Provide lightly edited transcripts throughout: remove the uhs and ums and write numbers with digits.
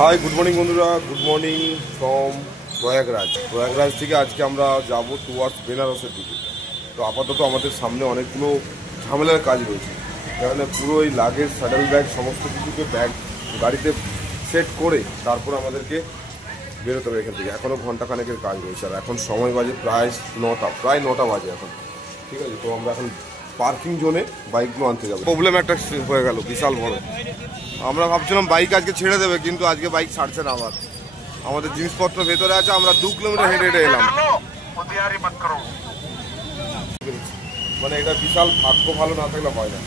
Hi good morning বন্ধুরা, good morning from Prayagraj থেকে আজকে আমরা যাব টুয়ার্ডস বেনারসের দিকে। তো আপাতত আমাদের সামনে অনেকগুলো ঝামেলার কাজ রয়েছে, কারণ পুরো এই লাগেজ, স্যাডেল ব্যাগ, সমস্ত কিছুকে ব্যাগ গাড়িতে সেট করে তারপর আমাদেরকে বেরোতে হবে এখান থেকে। এখনও ঘন্টাখানেকের কাজ রয়েছে, আর এখন সময় বাজে প্রায় 9টা বাজে এখন। ঠিক আছে, তো আমরা এখন পার্কিং জোনে বাইকগুলো আনতে যাবো। প্রবলেম একটা হয়ে গেল বিশাল বড়। আমরা ভাবছিলাম বাইক আজকে ছেড়ে দেবে, কিন্তু আজকে বাইক ছাড়ছে না। আবার আমাদের জিনিসপত্র ভেতরে আছে, আমরা 2 কিলোমিটার হেঁটে হেঁটে এলাম। মানে এটা বিশাল ভাগ্য ভালো না থাকলে হয় না।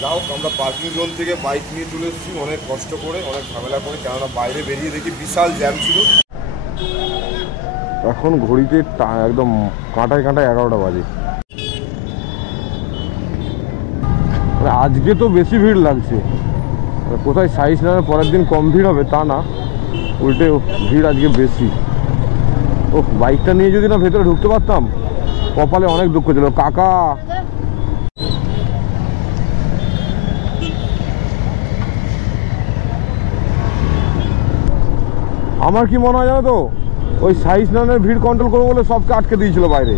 যাও, আমরা পার্কিং জোন থেকে বাইক নিয়ে চলে এসেছি অনেক কষ্ট করে, অনেক ঝামেলা করে, কেননা বাইরে বেরিয়ে দেখি বিশাল জ্যাম ছিল। এখন ঘড়িতে একদম কাঁটায় 11টা বাজে। আজকে তো বেশি ভিড় লাগছে, কোথায় সাইজ নেওয়ার পরের দিন কম ভিড় হবে তা না, উল্টে ভিড় আজকে বেশি। ও, বাইকটা নিয়ে যদি না ভেতরে ঢুকতে পারতাম, কপালে অনেক দুঃখ ছিল। কাকা, আমার কি মনে হয় জানো তো, ওই সাইজ নেওয়ার ভিড় কন্ট্রোল করবো বলে সবকে আটকে দিয়েছিল বাইরে,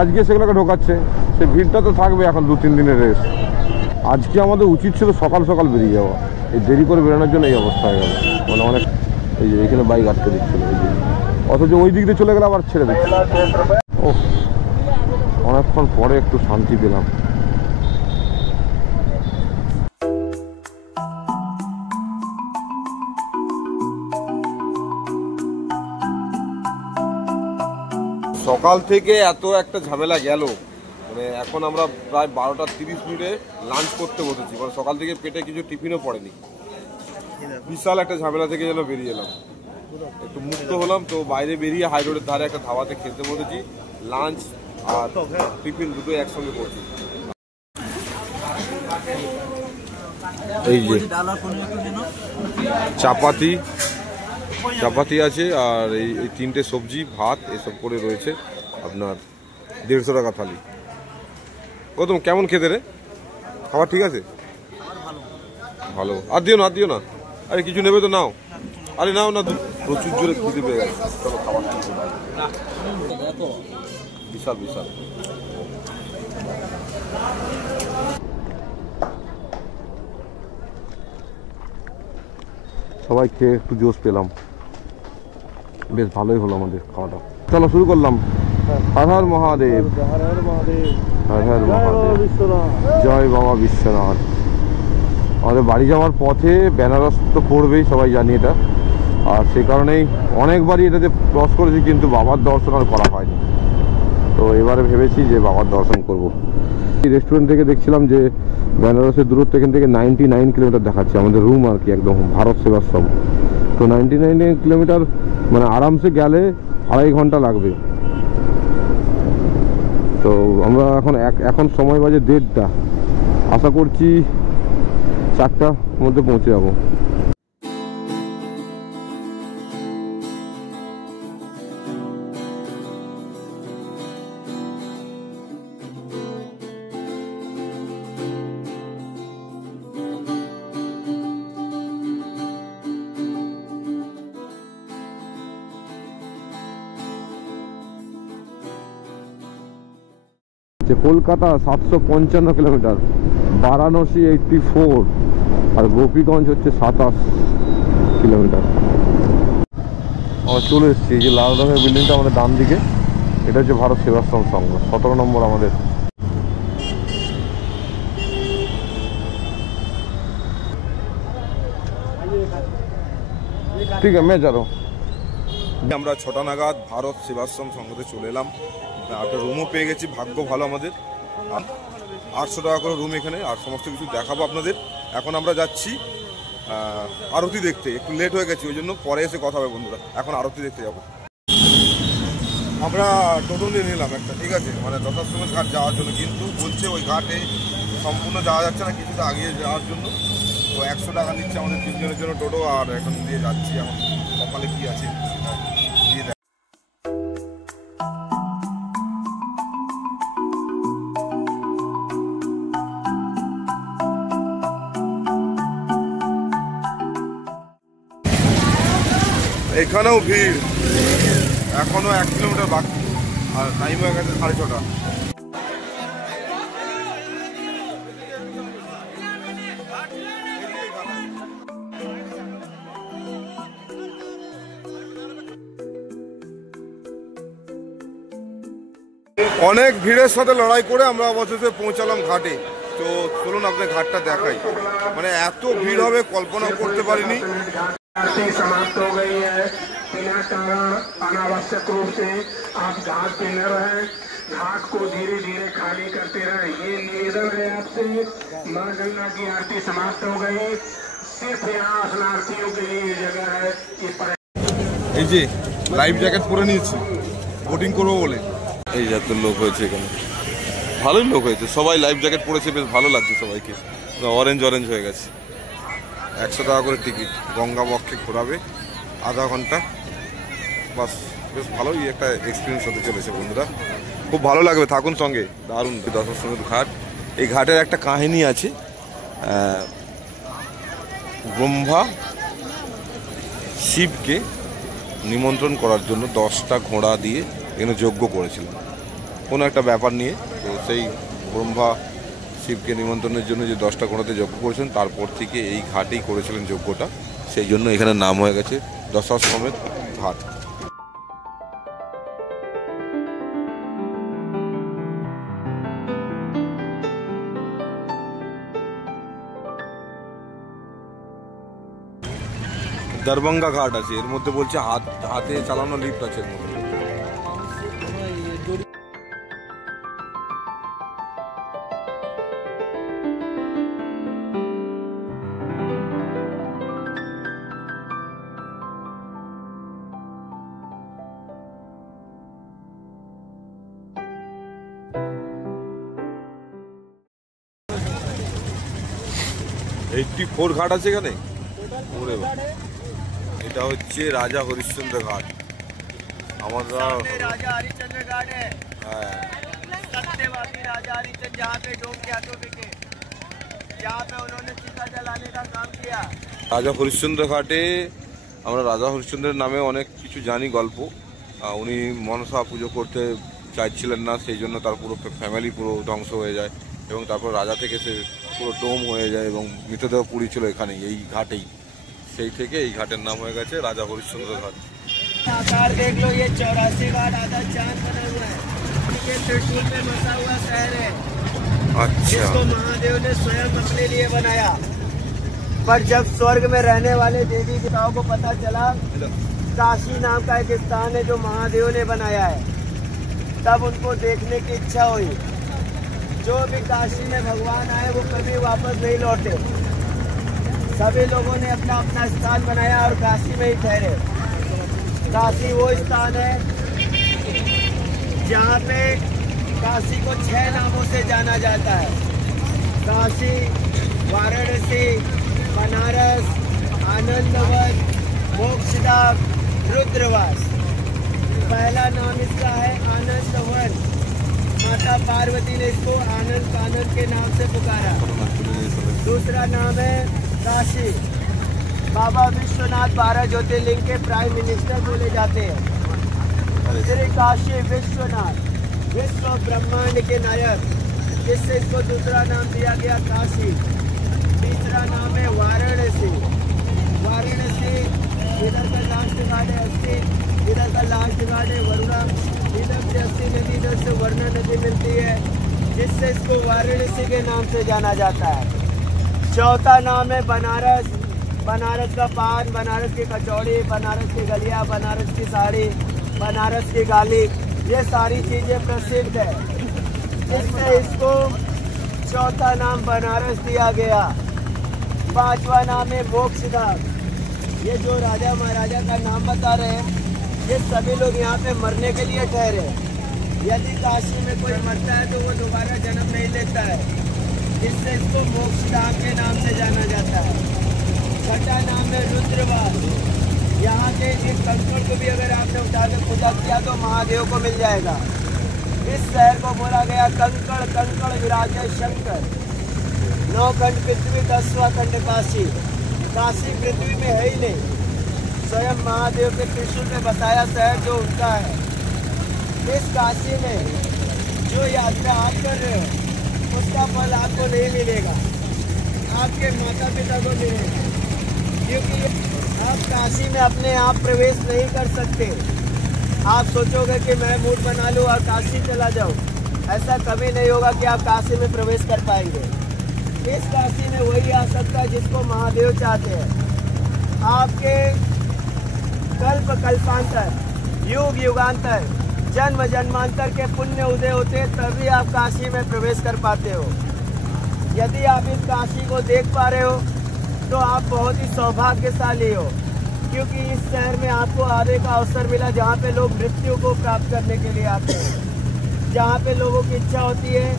আজকে সেগুলোকে ঢোকাচ্ছে। সে ভিড়টা তো থাকবে, এখন 2-3 দিনের রেস্ট। আজকে আমাদের উচিত ছিল সকাল সকাল বেরিয়ে যাওয়া, এই দেরি করে বেরোনোর জন্য এই অবস্থা হয়ে গেল। মানে অনেক, এই যে এখানে বাইক আটকে দিচ্ছিল, এই যে, অথচ ওই দিক দিয়ে চলে গেলে আবার ছেড়ে দিচ্ছে। ও, অনেকক্ষণ পরে একটু শান্তি পেলাম। সকাল থেকে এত একটা ঝামেলা গেল, মানে এখন আমরা প্রায় 12টা 30 লাঞ্চ করতে বসেছি। মানে সকাল থেকে পেটে কিছু টিফিনও পড়েনি। বিশাল একটা ঝামেলা থেকে যেন বেরিয়ে এলাম, একটু মুক্ত হলাম। তো বাইরে বেরিয়ে হাই রোডের ধারে একটা ধাবাতে খেতে বসেছি। লাঞ্চ আর টিফিন দুটোই একসঙ্গে করছি। এই যে চাপাতি আছে, আর এই 3টে সবজি, ভাত, এসব করে রয়েছে আপনার 150 টাকা থালি। গৌতম, কেমন খেতে রে? খাবার ঠিক আছে? ভালো। আর দিও না। আরে কিছু নেবে তো নাও। আরে নাও না, প্রচুর জোরে খিদে পেয়ে গেছে। চলো খাবার বিশাল। সবাই খেয়ে একটু জোশ পেলাম, বেশ ভালোই হলো আমাদের খাওয়াটা। চলো শুরু করলাম। হর হর মহাদেব, হর হর মহাদেব, জয় বাবা বিশ্বনাথ। আমাদের বাড়ি যাওয়ার পথে বেনারস তো পড়বেই, সবাই জানি এটা, আর সে কারণেই অনেকবারই এটাতে ক্রস করেছি, কিন্তু বাবার দর্শন আর করা হয়নি। তো এবারে ভেবেছি যে বাবার দর্শন করব। এই রেস্টুরেন্ট থেকে দেখছিলাম যে বেনারসের দূরত্ব এখান থেকে 99 কিলোমিটার দেখাচ্ছে, আমাদের রুম আর কি, একদম ভারত সেবাশ্রম। তো 99 কিলোমিটার মানে আরামসে গেলে 2.5 ঘন্টা লাগবে। তো আমরা এখন সময় বাজে 1:30, আশা করছি 4টার মধ্যে পৌঁছে যাবো। কলকাতা 755 কিলোমিটার, বারাণসী 84, আর গোপীগঞ্জ হচ্ছে 27 কিলোমিটার। আমরা চলে এসেছি, এই যে লাল রঙের বিল্ডিংটা আমাদের ডান দিকে, এটা হচ্ছে ভারত সেবাশ্রম সংঘ, 17 নম্বর আমাদের। ঠিক আছে, আমরা 6টা নাগাদ ভারত সেবাশ্রম সংঘতে চলে এলাম। একটা রুমও পেয়ে গেছি, ভাগ্য ভালো আমাদের। 800 টাকা করে রুম এখানে, আর সমস্ত কিছু দেখাবো আপনাদের। এখন আমরা যাচ্ছি আরতি দেখতে। একটু লেট হয়ে গেছি, ওই জন্য পরে এসে কথা হবে বন্ধুরা। এখন আরতি দেখতে যাব। আমরা টোটো নিয়ে নিলাম একটা, ঠিক আছে, মানে দশাশ্রমের ঘাট যাওয়ার জন্য, কিন্তু বলছে ওই ঘাটে সম্পূর্ণ যাওয়া যাচ্ছে না, কিছুটা আগিয়ে যাওয়ার জন্য। তো 100 টাকা নিচ্ছে আমাদের 3 জনের জন্য টোটো, আর এখন দিয়ে যাচ্ছি। এখন কপালে কি আছে দিয়ে দেখ। এখানেও ভিড়, এখনো 1 কিলোমিটার বাকি, আর টাইম হয়ে গেছে 6:30। অনেক ভিড়ের সাথে লড়াই করে আমরা অবশেষে পৌঁছালাম ঘাটে। তো চলুন আপনার ঘাটটা দেখাই। মানে এত ভিড় হবে কল্পনা করতে পারিনি। समाप्त हो गई है, बिना कारण अनावश्यक रूप से आप घाट पे न रहें, घाट को धीरे धीरे खाली करते रहें, ये निवेदन है आपसे। माँ गंगा की आरती समाप्त हो गई, सिर्फ यहाँ स्नानार्थियों के लिए ये जगह है। এই যে লাইফ জ্যাকেট পরে নিয়েছি বোটিং করবো বলে। এই যত লোক হয়েছে এখানে, ভালোই লোক হয়েছে, সবাই লাইফ জ্যাকেট পরেছে, বেশ ভালো লাগছে সবাইকে। অরেঞ্জ অরেঞ্জ হয়ে গেছে। 100 টাকা করে টিকিট, গঙ্গা বক্ষে ঘোরাবে আধা ঘন্টা বাস। বেশ ভালোই একটা এক্সপিরিয়েন্স হতে চলেছে বন্ধুরা, খুব ভালো লাগবে, থাকুন সঙ্গে। দারুণ দশাশ্বমেধ ঘাট। এই ঘাটের একটা কাহিনী আছে। ব্রহ্মা শিবকে নিমন্ত্রণ করার জন্য 10টা ঘোড়া দিয়ে এখানে যজ্ঞ করেছিলেন কোনো একটা ব্যাপার নিয়ে। তো সেই ব্রহ্মা শিবকে নিমন্ত্রণের জন্য যে 10টা ঘোড়াতে যজ্ঞ করেছেন, তারপর থেকে এই ঘাটেই করেছিলেন যজ্ঞটা, সেই জন্য এখানে নাম হয়ে গেছে দশাশ্বমেধ ঘাট। দরভঙ্গা ঘাট আছে এর মধ্যে, বলছে হাতে চালানো লিফট আছে এর মধ্যে। এইটি 4 ঘাট আছে এখানে। এটা হচ্ছে রাজা হরিশ্চন্দ্র ঘাট। আমরা राजा हरिश्चंद्र घाट है। सत्यवादी राजा हरिश्चंद्र, जहाँ पे डोम के हाथों बिके, जहाँ पे उन्होंने सीता जलाने का काम किया। রাজা হরিশ্চন্দ্র ঘাটে আমরা রাজা হরিশ্চন্দ্রের নামে অনেক কিছু জানি গল্প। উনি মনসা পুজো করতে চাইছিলেন না, সেই জন্য তার পুরো ফ্যামিলি পুরো ধ্বংস হয়ে যায়, এবং তারপর রাজা থেকে সে পুরো ডোম হয়ে যায়, এবং মৃতদেহ পুড়ি ছিল এখানেই, এই ঘাটেই। সেই থেকে এই ঘাটের নাম হয়ে গেছে রাজা হরিশ্চন্দ্র ঘাট। आकार देख लो, ये 84 घाट आधा चांद बना हुआ है, ये त्रिशूल पे बसा हुआ शहर है, अच्छा, जिसको महादेव ने स्वयं अपने लिए बनाया। पर जब स्वर्ग में रहने वाले देवी देवताओं को पता चला काशी नाम का एक स्थान है जो महादेव ने बनाया है, तब उनको देखने की इच्छा हुई। जो भी काशी में भगवान आए वो कभी वापस नहीं लौटे। सभी लोगों ने अपना अपना स्थान बनाया और काशी में ही ठहरे। काशी वो स्थान है जहाँ पे काशी को 6 नामों से जाना जाता है। काशी, वाराणसी, बनारस, आनंदवन, मोक्षधाम, रुद्रवास। पहला नाम इसका है आनंदवन। माता पार्वती ने इसको आनंद कानन के नाम से पुकारा। दूसरा नाम है काशी। बाबा विश्वनाथ 12 ज्योतिर्लिंग के प्राइम मिनिस्टर बोले जाते हैं। श्री काशी विश्वनाथ, विश्व ब्रह्मांड के नायक, जिससे इसको दूसरा नाम दिया गया काशी। तीसरा नाम है वाराणसी। वाराणसी इधर का लास्ट घाट है 80, इधर का लास्ट घाट है वरुणा। इधर से 80 नदी, इधर से वरुणा नदी मिलती है, जिससे इसको वाराणसी के नाम से जाना जाता है। चौथा नाम है बनारस। बनारस का पान, बनारस की कचौड़ी, बनारस की गलिया, बनारस की साड़ी, बनारस की गाली, ये सारी चीज़ें प्रसिद्ध है, इससे इसको चौथा नाम बनारस दिया गया। पांचवा नाम है मोक्षधाम। ये जो राजा महाराजा का नाम बता रहे हैं, ये सभी लोग यहाँ पे मरने के लिए ठहरे। यदि काशी में कोई मरता है तो वो दोबारा जन्म नहीं लेता है, इससे इसको मोक्षधाम के नाम से जाना जाता है। छठा नाम है रुद्रवास। यहाँ के इस कंकड़ को भी अगर आपने उठा के पूजा किया तो महादेव को मिल जाएगा। इस शहर को बोला गया कंकड़ कंकड़ विराजे शंकर। 9 खंड पृथ्वी, 10वां खंड काशी। काशी पृथ्वी में है ही नहीं, स्वयं महादेव के त्रिशूल में बसाया शहर जो उनका है। इस काशी में जो यात्रा आप कर रहे हो उसका फल आपको नहीं मिलेगा, आपके माता पिता को मिलेगा, क्योंकि आप काशी में अपने आप प्रवेश नहीं कर सकते। आप सोचोगे कि मैं मूड बना लूँ और काशी चला जाऊँ, ऐसा कभी नहीं होगा कि आप काशी में प्रवेश कर पाएंगे। इस काशी में वही आ सकता है जिसको महादेव चाहते हैं। आपके कल्प कल्पांतर, युग युगांतर, जन्म जन्मांतर के पुण्य उदय होते तभी आप काशी में प्रवेश कर पाते हो। यदि आप इस काशी को देख पा रहे हो तो आप बहुत ही सौभाग्यशाली हो, क्योंकि इस शहर में आपको आने का अवसर मिला जहाँ पे लोग मृत्यु को प्राप्त करने के लिए आते हैं, जहाँ पे लोगों की इच्छा होती है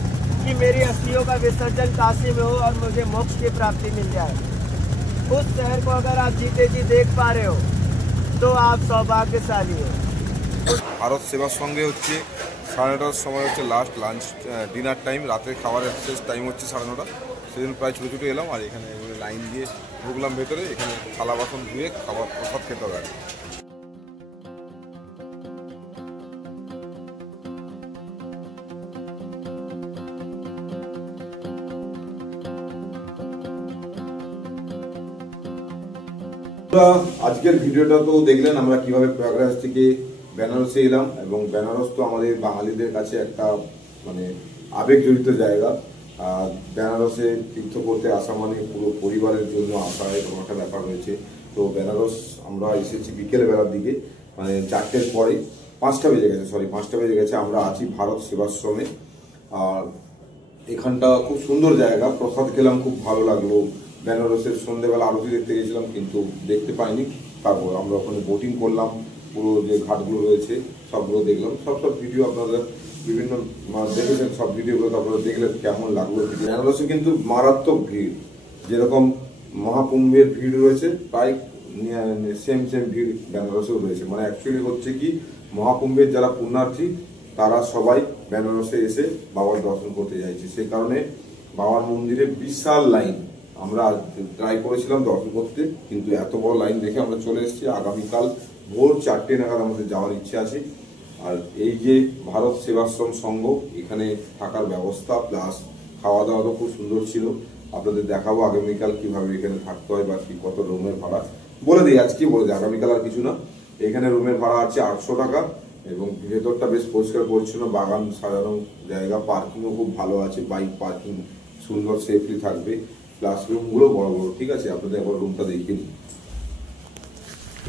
कि मेरी अस्थियों का विसर्जन काशी में हो और मुझे मोक्ष की प्राप्ति मिल जाए। उस शहर को अगर आप जीते जी देख पा रहे हो तो आप सौभाग्यशाली हो। ভারত সেবার সঙ্গে হচ্ছে 9:30টার সময় হচ্ছে লাস্ট লাঞ্চ ডিনার টাইম, রাতের খাবারের শেষ টাইম হচ্ছে 9:30। সেদিন প্রায় ছুটে ছুটে এলাম আর এখানে লাইন দিয়ে ঢুকলাম ভেতরে। এখানে থালা বাসন ধুয়ে খাবার প্রসাদ খেতে হবে। আজকের ভিডিওটা তো দেখলেন আমরা কিভাবে প্রয়াগরাজ থেকে বেনারসে এলাম, এবং বেনারস তো আমাদের বাঙালিদের কাছে একটা মানে আবেগ জড়িত জায়গা। বেনারসে তীর্থ করতে আসা মানে পুরো পরিবারের জন্য আসা, এরকম একটা ব্যাপার রয়েছে। তো বেনারস আমরা এসেছি বিকেল বেলার দিকে, মানে 4টের পরে, 5টা বেজে গেছে, 5টা বেজে গেছে। আমরা আছি ভারত সেবাশ্রমে। আর এখানটা খুব সুন্দর জায়গা, প্রসাদ খেলাম, খুব ভালো লাগলো। বেনারসের সন্ধ্যেবেলা আরতি দেখতে গেছিলাম কিন্তু দেখতে পাইনি। তারপর আমরা ওখানে বোটিং করলাম, পুরো যে ঘাটগুলো রয়েছে সবগুলো দেখলাম। সব ভিডিও আপনাদের বিভিন্ন দেখেছেন, সব ভিডিওগুলো আপনারা দেখলেন কেমন লাগলো। বেনারসে কিন্তু মারাত্মক ভিড়, যেরকম মহাকুম্ভের ভিড় রয়েছে প্রায় সেম ভিড় বেনারসেও রয়েছে। মানে অ্যাকচুয়ালি হচ্ছে কি, মহাকুম্ভের যারা পুণ্যার্থী তারা সবাই বেনারসে এসে বাবার দর্শন করতে যাচ্ছে। সেই কারণে বাবার মন্দিরে বিশাল লাইন। আমরা ট্রাই করেছিলাম দর্শন করতে, কিন্তু এত বড় লাইন দেখে আমরা চলে এসেছি। আগামীকাল ভোর 4টে নাগাদ আমাদের যাওয়ার ইচ্ছে আছে। আর এই যে ভারত সেবাশ্রম সংঘ, এখানে থাকার ব্যবস্থা প্লাস খাওয়া দাওয়া তো খুব সুন্দর ছিল। আপনাদের দেখাবো আগামীকাল কিভাবে এখানে থাকতে হয় বা কি কত রুমের ভাড়া বলে দিই, আজকে বলে দিই, আগামীকাল আর কিছু না। এখানে রুমের ভাড়া আছে 800 টাকা, এবং ভেতরটা বেশ পরিষ্কার পরিচ্ছন্ন, বাগান সাজানো জায়গা, পার্কিংও খুব ভালো আছে, বাইক পার্কিং সুন্দর সেফলি থাকবে, প্লাস রুমগুলো বড় বড়। ঠিক আছে, আপনাদের একবার রুমটা দেখিয়ে নিই।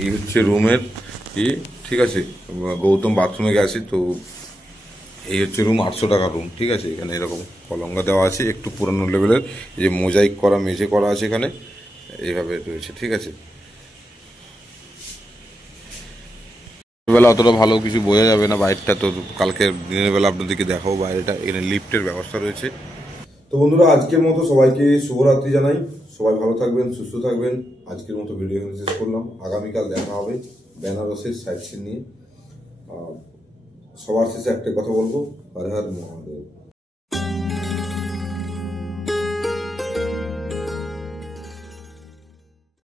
এই হচ্ছে রুমের ঠিক আছে, গৌতম বাথরুমে গেছে। তো এই হচ্ছে রুম, 800 টাকা রুম। ঠিক আছে, এখানে এরকম পলঙ্গা দেওয়া আছে, একটু পুরানো লেভেলের, এই যে মোজাইক করা মেঝে করা আছে এখানে, এইভাবে রয়েছে। ঠিক আছে, বেলা অতটা ভালো কিছু বোঝা যাবে না বাইরেটা, তো কালকে দিনের বেলা আপনাদেরকে দেখাবো বাইরেটা। এখানে লিফটের ব্যবস্থা রয়েছে। তো বন্ধুরা, আজকের মতো সবাইকে শুভরাত্রি জানাই। সবাই ভালো থাকবেন, সুস্থ থাকবেন। আজকের মতো ভিডিও এখানে শেষ করলাম। আগামীকাল দেখা হবে বেনারসের সাইট সিন নিয়ে। সবার শেষে একটা কথা বলবো, হর হর মহাদেব।